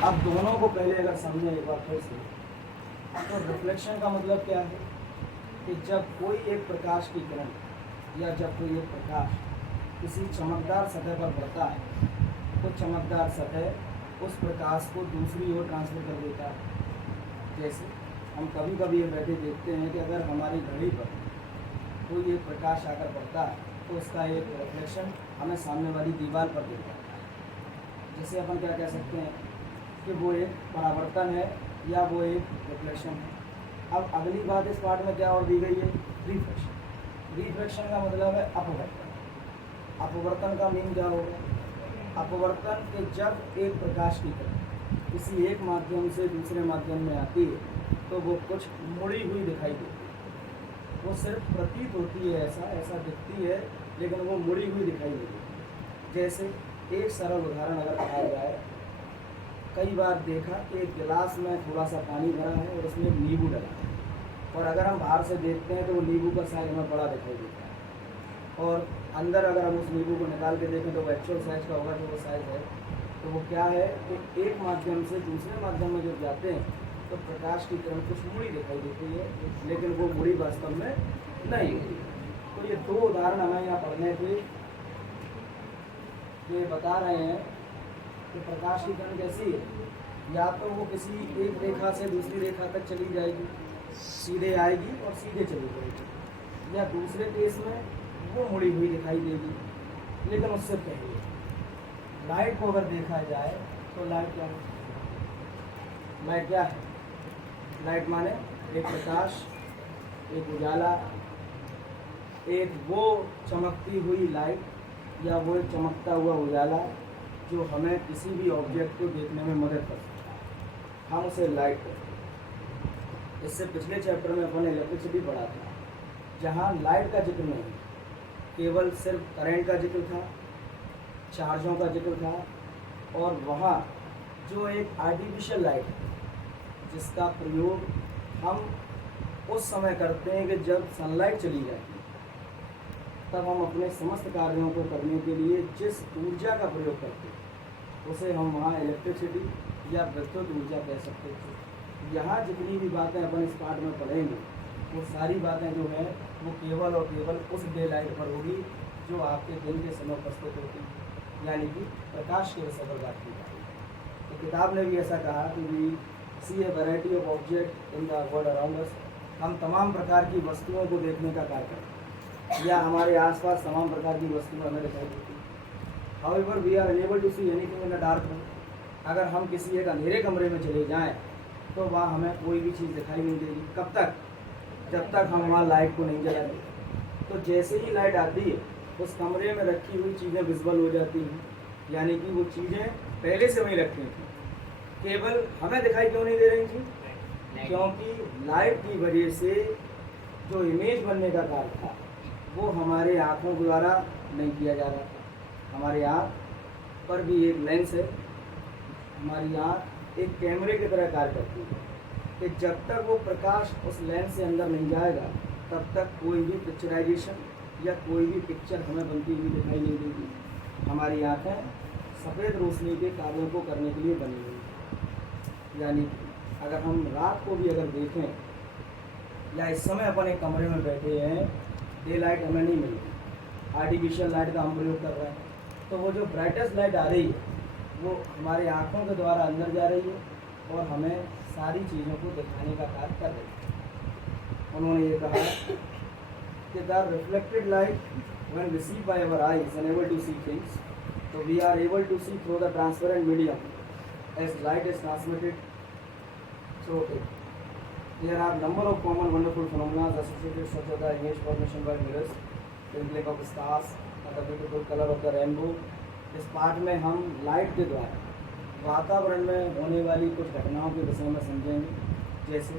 अब दोनों को पहले अगर समझें एक बार फिर से, तो रिफ्लेक्शन का मतलब क्या है कि जब कोई एक प्रकाश की किरण या जब कोई एक प्रकाश किसी चमकदार सतह पर पड़ता है तो चमकदार सतह उस प्रकाश को दूसरी ओर ट्रांसफर कर देता है। जैसे हम कभी कभी ये बैठे देखते हैं कि अगर हमारी घड़ी पर कोई एक प्रकाश आकर पड़ता है तो उसका एक रिफ्लेक्शन हमें सामने वाली दीवार पर देता है। जैसे अपन क्या कह सकते हैं कि वो एक परावर्तन है या वो एक रिफ्लेक्शन है। अब अगली बात इस पार्ट में क्या और दी गई है, रिफ्लेक्शन। रिफ्लेक्शन का मतलब है अपवर्तन। अपवर्तन का मीन क्या होगा, अपवर्तन के जब एक प्रकाश की किरण किसी एक माध्यम से दूसरे माध्यम में आती है तो वो कुछ मुड़ी हुई दिखाई देती है। वो सिर्फ प्रतीत होती है, ऐसा दिखती है, लेकिन वो मुड़ी हुई दिखाई देती है। जैसे एक सरल उदाहरण अगर कहा जाए, कई बार देखा कि एक गिलास में थोड़ा सा पानी भरा है और उसमें एक नींबू डला है, और अगर हम बाहर से देखते हैं तो वो नींबू का साइज हमें बड़ा दिखाई देता है, और अंदर अगर हम उस नींबू को निकाल के देखें तो वो एक्चुअल साइज का होगा जो वो साइज है। तो वो क्या है कि एक माध्यम से दूसरे माध्यम में जब जाते हैं तो प्रकाश की किरण कुछ मुड़ी दिखाई देती है, लेकिन वो मुड़ी वास्तव में नहीं होती। तो ये दो उदाहरण हमें यहाँ पढ़ने थे। ये बता रहे हैं कि प्रकाश की किरण कैसी है, या तो वो किसी एक रेखा से दूसरी रेखा तक चली जाएगी, सीधे आएगी और सीधे चली जाएगी, या दूसरे केस में वो मुड़ी हुई दिखाई देगी। लेकिन उससे पहले लाइट को अगर देखा जाए तो लाइट क्या है, लाइट क्या है, लाइट माने एक प्रकाश, एक उजाला, एक वो चमकती हुई लाइट या वो एक चमकता हुआ उजाला जो हमें किसी भी ऑब्जेक्ट को देखने में मदद कर सकता है, हम उसे लाइट कहते हैं। इससे पिछले चैप्टर में अपन इलेक्ट्रिसिटी पढ़ा था, जहाँ लाइट का जिक्र नहीं, केवल सिर्फ करंट का जिक्र था, चार्जों का जिक्र था, और वहाँ जो एक आर्टिफिशियल लाइट है जिसका प्रयोग हम उस समय करते हैं कि जब सनलाइट चली जाती है, तब हम अपने समस्त कार्यों को करने के लिए जिस ऊर्जा का प्रयोग करते हैं उसे हम वहाँ इलेक्ट्रिसिटी या विद्युत ऊर्जा कह सकते थे। यहाँ जितनी भी बातें अपन इस पार्ट में पढ़ेंगे वो सारी बातें जो हैं वो केवल और केवल उस डे लाइट पर होगी जो आपके दिन के समय उपस्थित होती है, यानी कि प्रकाश के विषय पर बात की जाएगी। तो किताब ने भी ऐसा कहा कि we see a variety of object in the world around us. हम तमाम प्रकार की वस्तुओं को देखने का कार्य करते हैं, या हमारे आसपास तमाम प्रकार की वस्तुएं हमें दिखाई देती हैं। However we are unable to see anything in the dark room. अगर हम किसी एक अंधेरे कमरे में चले जाएं तो वहाँ हमें कोई भी चीज़ दिखाई नहीं देगी। कब तक, जब तक हम वहाँ लाइट को नहीं जलाते। तो जैसे ही लाइट आती है उस कमरे में रखी हुई चीज़ें विजिबल हो जाती हैं, यानी कि वो चीज़ें पहले से वहीं रखी थी, केवल हमें दिखाई क्यों नहीं दे रही थी, क्योंकि लाइट की वजह से जो इमेज बनने का कार्य था वो हमारे आँखों द्वारा नहीं किया जा रहा था। हमारी आँख पर भी एक लेंस है, हमारी आँख एक कैमरे की तरह कार्य करती है कि जब तक वो प्रकाश उस लेंस से अंदर नहीं जाएगा तब तक कोई भी पिक्चराइजेशन या कोई भी पिक्चर हमें बनती हुई दिखाई नहीं देगी। हमारी आँखें सफ़ेद रोशनी के कार्यों को करने के लिए बनी हुई है। यानी अगर हम रात को भी अगर देखें, या इस समय अपन एक कमरे में बैठे हैं, डे लाइट हमें नहीं मिलती, आर्टिफिशियल लाइट का हम प्रयोग कर रहे हैं, तो वो जो ब्राइटेस्ट लाइट आ रही है वो हमारे आँखों के द्वारा अंदर जा रही है और हमें सारी चीज़ों को दिखाने का कार्य कर रही है। उन्होंने ये कहा कि the reflected light when received by our eyes unable to see things, so we are able to see through the transparent medium as light is transmitted through it. There are number of common wonderful phenomena associated such as the image formation by mirrors, twinkling of stars, and the beautiful color of the rainbow. इस पाठ में हम light के द्वारा वातावरण में होने वाली कुछ घटनाओं के विषय में समझेंगे, जैसे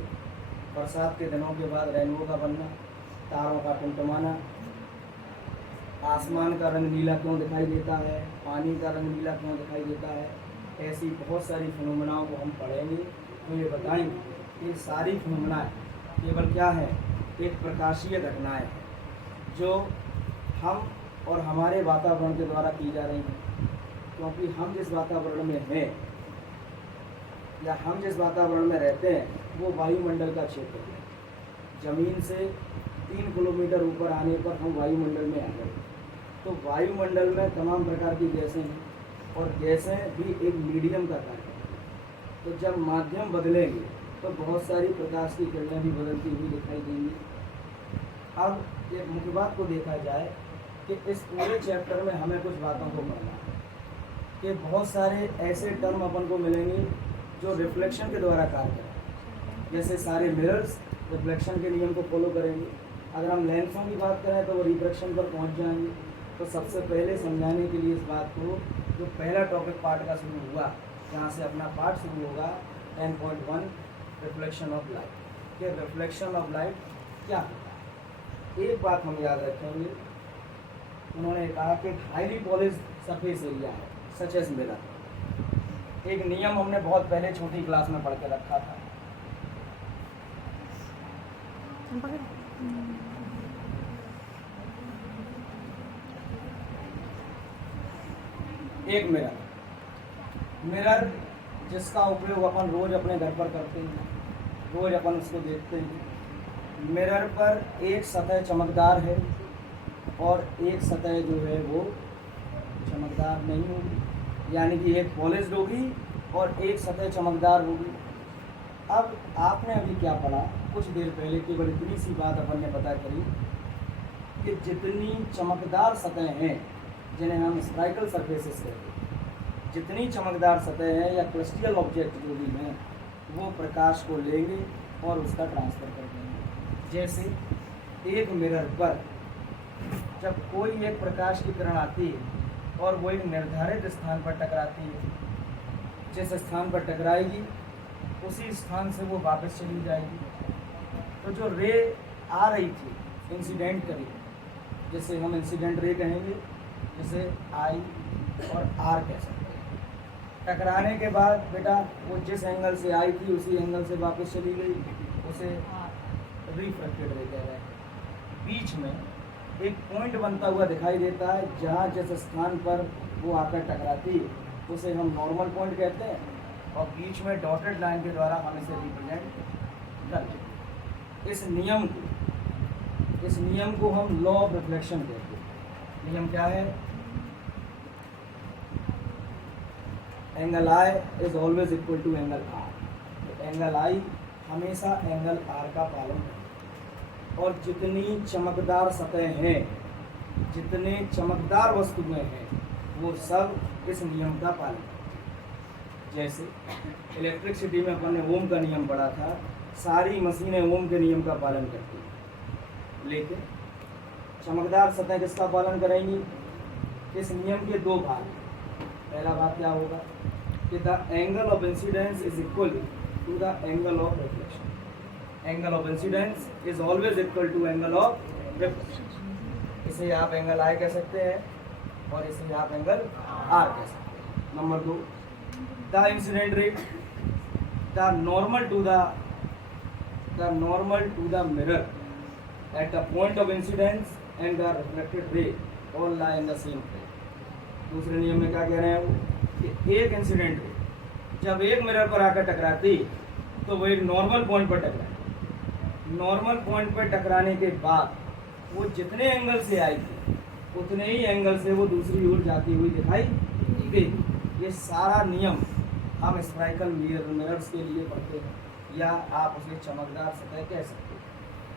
बरसात के दिनों के बाद रेनबो का बनना, तारों का टिमटिमाना, आसमान का रंग नीला क्यों दिखाई देता है, पानी का रंग नीला क्यों दिखाई देता है। ऐसी बहुत सारी फिनोमेनाओं को हम पढ़ेंगे तो ये बताएंगे कि सारी फिनोमेनाएं केवल क्या है, एक प्रकाशीय घटनाएं हैं जो हम और हमारे वातावरण के द्वारा की जा रही हैं। क्योंकि हम जिस वातावरण में हैं या हम जिस वातावरण में रहते हैं वो वायुमंडल का क्षेत्र है। जमीन से 3 किलोमीटर ऊपर आने पर हम वायुमंडल में आ गए। तो वायुमंडल में तमाम प्रकार की गैसें हैं और गैसें भी एक मीडियम का कार्य करती हैं। तो जब माध्यम बदलेंगे तो बहुत सारी प्रकाश की किरणें भी बदलती हुई दिखाई देंगी। अब एक मुख्य बात को देखा जाए कि इस पूरे चैप्टर में हमें कुछ बातों को पढ़ना है कि बहुत सारे ऐसे टर्म अपन को मिलेंगे जो रिफ्लेक्शन के द्वारा कार्य करें। जैसे सारे मिरर्स रिफ्लेक्शन के नियम को फॉलो करेंगे। अगर हम लेंसों की बात करें तो वो रिफ्रैक्शन पर पहुंच जाएंगे। तो सबसे पहले समझाने के लिए इस बात को, जो पहला टॉपिक पार्ट का शुरू हुआ, जहाँ से अपना पार्ट शुरू होगा 10.1 रिफ्लेक्शन ऑफ लाइट, कि रिफ्लेक्शन ऑफ लाइट क्या होता है। एक बात हम याद रखेंगे, उन्होंने कहा कि हाईली पॉलिश सरफेस एरिया है सच एज मिरर। एक नियम हमने बहुत पहले छोटी क्लास में पढ़ के रखा था। एक मिरर जिसका उपयोग अपन रोज अपने घर पर करते हैं, रोज अपन उसको देखते हैं। मिरर पर एक सतह चमकदार है और एक सतह जो है वो चमकदार नहीं होगी, यानी कि एक पॉलिश्ड होगी और एक सतह चमकदार होगी। अब आपने अभी क्या पढ़ा, कुछ देर पहले केवल इतनी सी बात अपन ने पता करी कि जितनी चमकदार सतह हैं, जिन्हें हम स्पाइकल सरफेसेस कहते हैं, जितनी चमकदार सतह है या क्रिस्टल ऑब्जेक्ट जो भी हैं, वो प्रकाश को लेंगे और उसका ट्रांसफ़र कर देंगे। जैसे एक मिरर पर जब कोई एक प्रकाश की किरण आती है और वो एक निर्धारित स्थान पर टकराती है, जिस स्थान पर टकराएगी उसी स्थान से वो वापस चली जाएगी। तो जो रे आ रही थी इंसिडेंट करी, जैसे हम इंसिडेंट रे कहेंगे, जैसे आई और आर कह सकते हैं। टकराने के बाद बेटा वो जिस एंगल से आई थी उसी एंगल से वापस चली गई, उसे रिफ्रैक्टेड रे कह रहे हैं। बीच में एक पॉइंट बनता हुआ दिखाई देता है, जहाँ जिस स्थान पर वो आकर टकराती है उसे हम नॉर्मल पॉइंट कहते हैं, और बीच में डॉटेड लाइन के द्वारा हम इसे रिप्रेजेंट करते हैं। इस नियम को हम लॉ ऑफ रिफ्लेक्शन कहते हैं। नियम क्या है? Angle I is always equal to angle R. Angle I हमेशा एंगल आर का पालन करें। और जितनी चमकदार सतह हैं, जितने चमकदार वस्तुएं हैं, वो सब इस नियम का पालन करें। जैसे इलेक्ट्रिसिटी में अपन ने ओम का नियम पढ़ा था, सारी मशीनें ओम के नियम का पालन करती हैं, लेकिन चमकदार सतह किसका पालन करेंगी? इस नियम के दो भाग। पहला भाग क्या होगा कि the angle of incidence is equal to the angle of reflection. Angle of incidence is always equal to angle of reflection. इसे आप एंगल आई कह सकते हैं और इसे आप एंगल आर कह सकते हैं। Number 2, the incident ray, the normal to the mirror at the point of incidence and the reflected ray all lie in the same place। दूसरे नियम में क्या कह रहे हैं वो कि एक इंसिडेंट रे जब एक मिरर पर आकर टकराती तो वो एक नॉर्मल पॉइंट पर टकराए। नॉर्मल पॉइंट पर टकराने के बाद वो जितने एंगल से आई थी उतने ही एंगल से वो दूसरी ओर जाती हुई दिखाई देगी। ये सारा नियम हम स्पाइकल मिरर्स के लिए पढ़ते हैं, या आप उसे चमकदार सतह कह सकते हैं।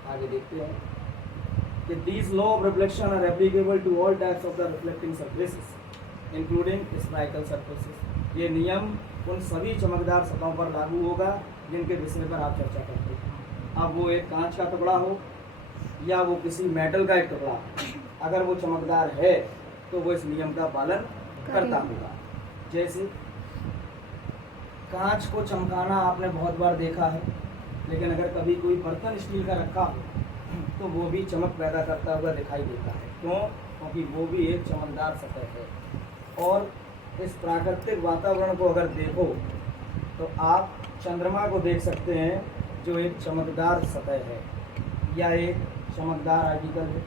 आगे देखते हैं कि these law of reflection are applicable to all types of the reflecting surfaces including spherical surfaces। ये नियम उन सभी चमकदार सतहों पर लागू होगा जिनके विषय पर आप चर्चा करते हैं। अब वो एक कांच का टुकड़ा हो या वो किसी मेटल का एक टुकड़ा हो, अगर वो चमकदार है तो वो इस नियम का पालन करता होगा। जैसे कांच को चमकाना आपने बहुत बार देखा है, लेकिन अगर कभी कोई बर्तन स्टील का रखा हो तो वो भी चमक पैदा करता हुआ दिखाई देता है। क्यों? क्योंकि वो भी एक चमकदार सतह है। और इस प्राकृतिक वातावरण को अगर देखो तो आप चंद्रमा को देख सकते हैं, जो एक चमकदार सतह है या एक चमकदार आर्टिकल है,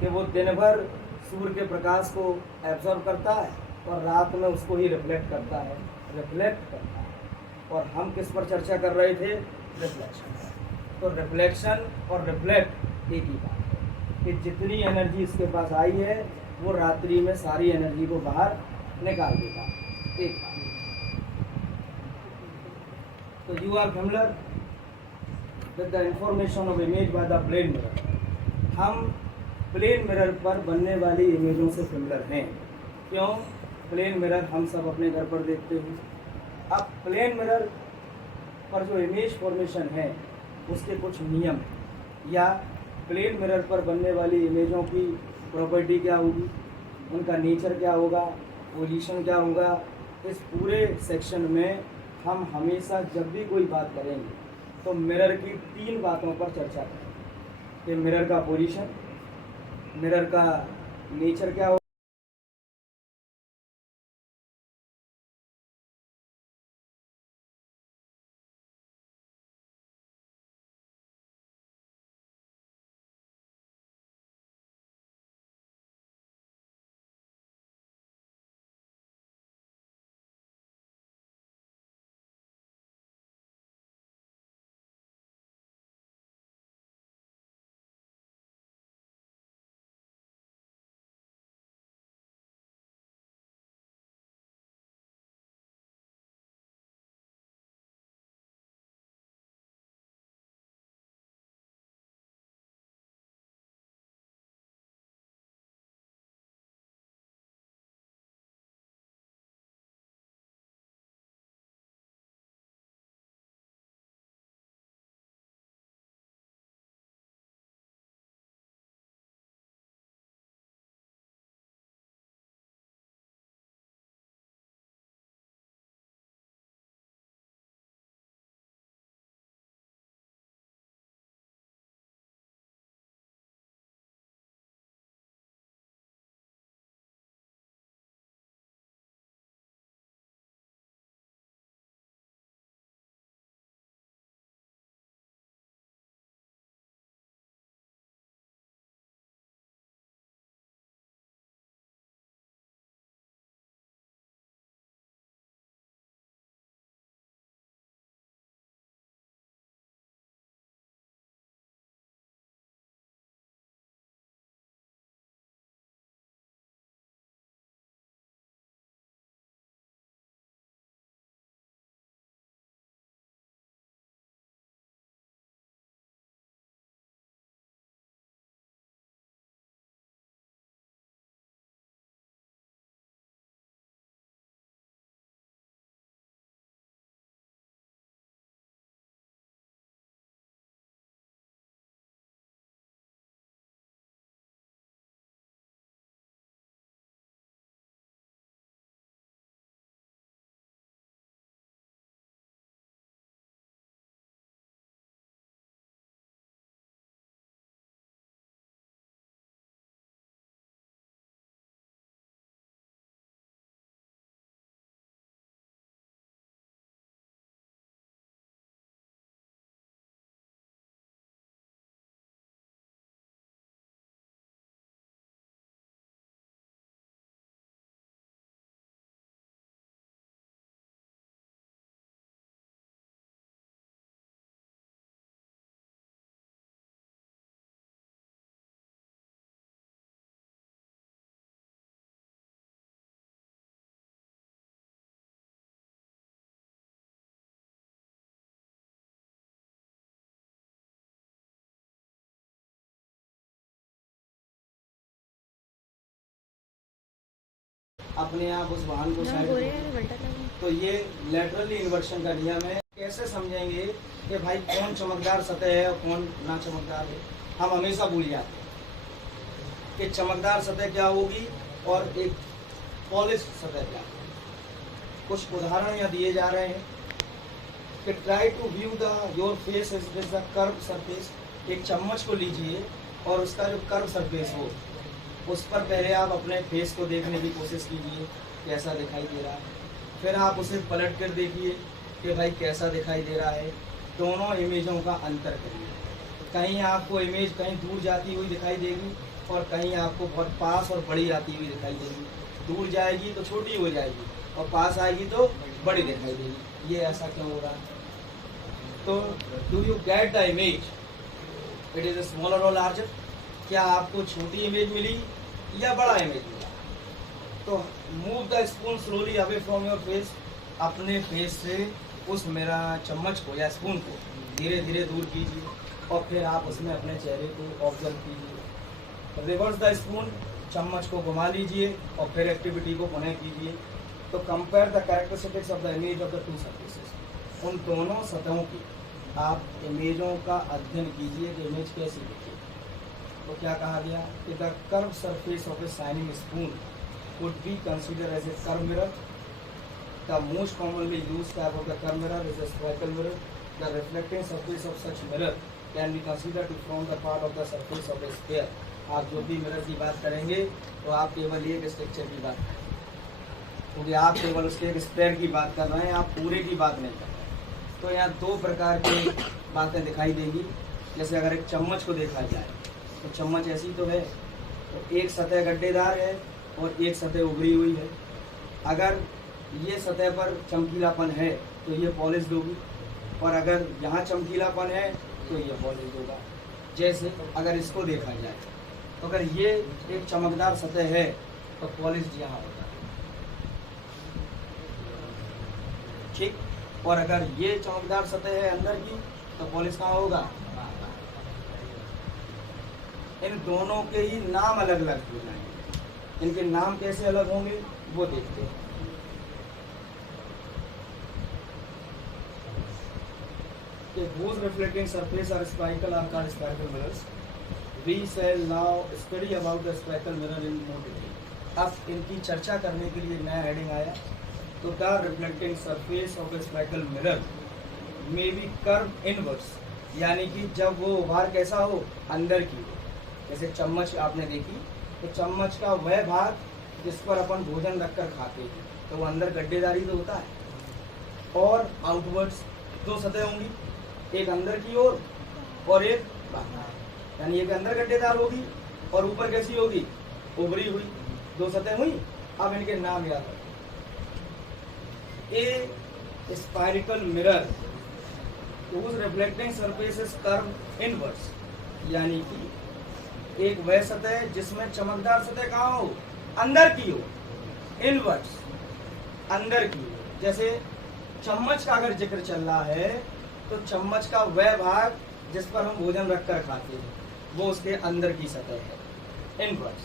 कि वो दिन भर सूर्य के प्रकाश को एब्जॉर्ब करता है और रात में उसको ही रिफ्लेक्ट करता है। और हम किस पर चर्चा कर रहे थे? रिफ्लेक्शन। तो रिफ्लेक्शन और रिफ्लेक्ट एक ही बात है कि जितनी एनर्जी इसके पास आई है वो रात्रि में सारी एनर्जी को बाहर निकाल देगा। एक बात। तो you are familiar with the information of image by the plane mirror. हम प्लेन मिरर पर बनने वाली इमेजों से फेमिलियर हैं। क्यों? प्लेन मिरर हम सब अपने घर पर देखते हैं। अब प्लेन मिरर पर जो इमेज फॉर्मेशन है उसके कुछ नियम हैं, या प्लेन मिरर पर बनने वाली इमेजों की प्रॉपर्टी क्या होगी, उनका नेचर क्या होगा, पोजीशन क्या होगा। इस पूरे सेक्शन में हम हमेशा जब भी कोई बात करेंगे तो मिरर की 3 बातों पर चर्चा करेंगे कि मिरर का पोजीशन, मिरर का नेचर क्या होगा, अपने आप उस वाहन को साइड। तो ये लेटरली इन्वर्शन का नियम है। कैसे समझेंगे कि भाई कौन चमकदार सतह है और कौन ना चमकदार है? हम हमेशा भूल जाते हैं कि चमकदार सतह क्या होगी और एक पॉलिश सतह क्या होगी। कुछ उदाहरण यहाँ दिए जा रहे हैं कि try to view the your face is the curve surface. एक चम्मच को लीजिए और उसका जो कर्व सरफेस हो उस पर पहले आप अपने फेस को देखने की कोशिश कीजिए कैसा दिखाई दे रहा है। फिर आप उसे पलट कर देखिए कि भाई कैसा दिखाई दे रहा है। दोनों इमेजों का अंतर करिए। कहीं आपको इमेज कहीं दूर जाती हुई दिखाई देगी और कहीं आपको बहुत पास और बड़ी आती हुई दिखाई देगी। दूर जाएगी तो छोटी हो जाएगी और पास आएगी तो बड़ी दिखाई देगी। ये ऐसा क्यों हो रहा है? तो do you get the image, it is smaller और लार्जर? क्या आपको छोटी इमेज मिली या बड़ा इमेज मिला? तो move the spoon slowly away from your face, अपने फेस से उस मेरा चम्मच को या स्पून को धीरे धीरे दूर कीजिए और फिर आप उसमें अपने चेहरे को ऑब्जर्व कीजिए। रिवर्स द स्पून, चम्मच को घुमा लीजिए और फिर एक्टिविटी को पुनः कीजिए। तो compare the characteristics of the image of the two surfaces, उन दोनों सतहों की आप इमेजों का अध्ययन कीजिए कि इमेज कैसी दिखे। तो क्या कहा गया कि the curve surface of a shining spoon would be considered as a curve mirror. The most commonly used type of the curve mirror is a spherical mirror. The reflecting surface of such mirror can be considered to form the part of the surface of a sphere. आप जो भी mirror की बात करेंगे तो आप केवल एक स्ट्रक्चर की बात करेंगे, क्योंकि आप केवल उसके एक स्पेयर की बात कर रहे हैं, आप पूरे की बात नहीं कर रहे। तो यहाँ दो प्रकार की बातें दिखाई देंगी। जैसे अगर एक चम्मच को देखा जाए तो चम्मच ऐसी तो है, तो एक सतह गड्ढेदार है और एक सतह उभरी हुई है। अगर ये सतह पर चमकीलापन है तो ये पॉलिश्ड होगी, और अगर यहाँ चमकीलापन है तो ये पॉलिश्ड होगा। जैसे अगर इसको देखा जाए तो अगर ये एक चमकदार सतह है तो पॉलिश्ड यहाँ होगा, ठीक। और अगर ये चमकदार सतह है अंदर की तो पॉलिश कहाँ होगा? इन दोनों के ही नाम अलग अलग हो जाएंगे। इनके नाम कैसे अलग होंगे वो देखते हैं। whose reflecting surface are spherical are called spherical mirrors. We shall now study about the spherical mirror in more detail. अब इनकी चर्चा करने के लिए नया हेडिंग आया। तो the reflecting surface of a spherical mirror may be curved inwards, यानी कि जब वो उभार कैसा हो? अंदर की हो। जैसे चम्मच आपने देखी तो चम्मच का वह भाग जिस पर अपन भोजन रखकर खाते हैं तो वो अंदर गड्ढेदारी तो होता है। और आउटवर्ड्स दो सतह होंगी, एक अंदर की ओर और एक बाहर, यानी एक अंदर गड्ढेदार होगी और ऊपर कैसी होगी? उभरी हुई। दो सतह हुई। अब इनके नाम याद रखो। A spherical mirror whose reflecting surface is curved inwards, यानी कि एक वह सतह जिसमें चमकदार सतह कहाँ हो? अंदर की हो। इनवर्ड्स, अंदर की हो। जैसे चम्मच का अगर जिक्र चल रहा है तो चम्मच का वह भाग जिस पर हम भोजन रखकर खाते हैं वो उसके अंदर की सतह है, इनवर्ड्स।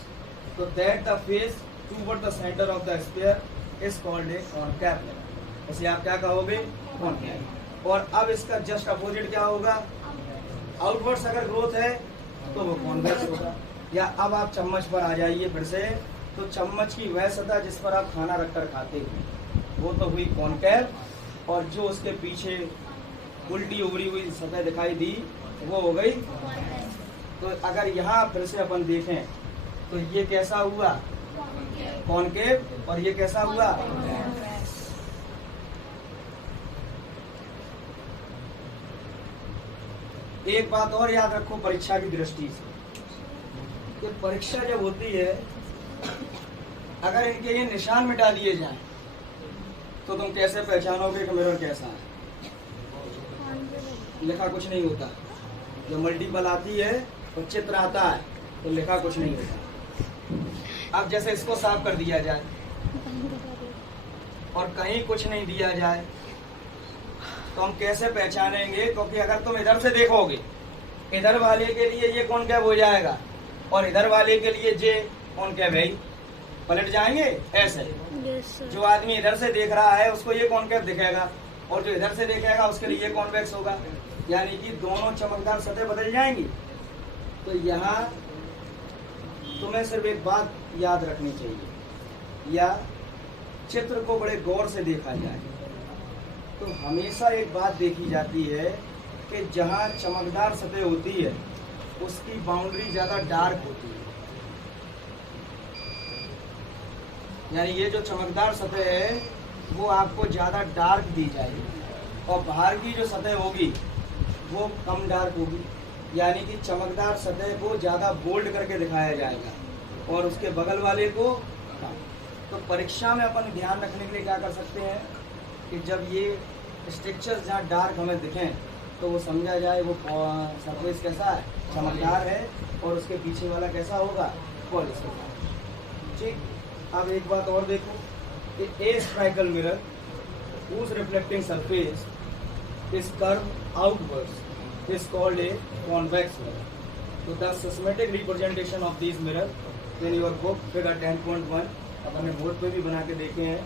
तो that the face toward the centre of the sphere is called a concave mirror. इसे आप क्या कहोगे? कॉनकेव। और अब इसका जस्ट अपोजिट क्या होगा? आउटवर्ड्स अगर ग्रोथ है तो वो कॉन्वेक्स होगा। या अब आप चम्मच पर आ जाइए फिर से, तो चम्मच की वह सतह जिस पर आप खाना रखकर खाते हैं वो तो हुई कॉनकेव, और जो उसके पीछे उल्टी उभरी हुई सतह दिखाई दी वो हो गई। तो अगर यहाँ फिर से अपन देखें तो ये कैसा हुआ? कॉनकेव। और ये कैसा हुआ? एक बात और याद रखो परीक्षा की दृष्टि से, कि परीक्षा जब होती है अगर इनके ये निशान मिटा दिए जाएं तो तुम कैसे पहचानोगे कि मिरर कैसा है? लिखा कुछ नहीं होता। जब मल्टीपल आती है तो चित्र आता है तो लिखा कुछ नहीं होता। अब जैसे इसको साफ कर दिया जाए और कहीं कुछ नहीं दिया जाए तो हम कैसे पहचानेंगे? क्योंकि अगर तुम इधर से देखोगे इधर वाले के लिए ये कॉनकेव हो जाएगा और इधर वाले के लिए ये कॉनकेव है, पलट जाएंगे ऐसे। जो आदमी इधर से देख रहा है उसको ये कॉनकेव दिखेगा और जो इधर से देखेगा उसके लिए ये कॉन्वेक्स होगा, यानी कि दोनों चमकदार सतह बदल जाएंगी। तो यहाँ तुम्हें सिर्फ एक बात याद रखनी चाहिए, या चित्र को बड़े गौर से देखा जाए तो हमेशा एक बात देखी जाती है कि जहाँ चमकदार सतह होती है उसकी बाउंड्री ज़्यादा डार्क होती है। यानी ये जो चमकदार सतह है वो आपको ज़्यादा डार्क दी जाएगी और बाहर की जो सतह होगी वो कम डार्क होगी, यानी कि चमकदार सतह को ज़्यादा बोल्ड करके दिखाया जाएगा और उसके बगल वाले को कम। तो परीक्षा में अपन ध्यान रखने के लिए क्या कर सकते हैं कि जब ये स्ट्रक्चर्स जहाँ डार्क हमें दिखें तो वो समझा जाए वो सरफेस कैसा है, चमकदार है, और उसके पीछे वाला कैसा होगा, पॉलिश होगा। ठीक। अब एक बात और देखो कि ए स्पाइकल mirror whose reflecting surface is curved outwards is called a convex mirror. So the systematic representation of these mirror in your book figure 10.1 अपन ने बोर्ड पे भी बना के देखे हैं।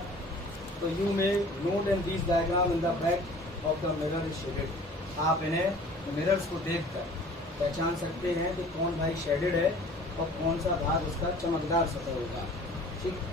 तो you may note in these diagram in the back of the mirror is shaded. आप इन्हें मिरर्स को देखकर पहचान सकते हैं कि कौन भाई शेडेड है और कौन सा भाग उसका चमकदार सतह होगा। ठीक।